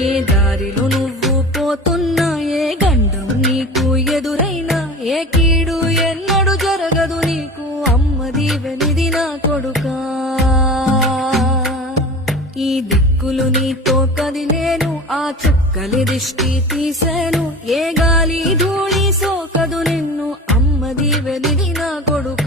ఏ దారిలో నువ్వు పోతున్నా, ఏ గండం నీకు ఎదురైనా, ఏ కీడు ఎన్నడు జరగదు నీకు, అమ్మ దీవెనిది నా కొడుకా. ఈ దిక్కులు నీతో కదిలేను, ఆ చుక్కలి దిష్టి తీసేను, ఏ గాలి ధూళి సోకదు నిన్ను, అమ్మ దీవెనిది నా కొడుకా.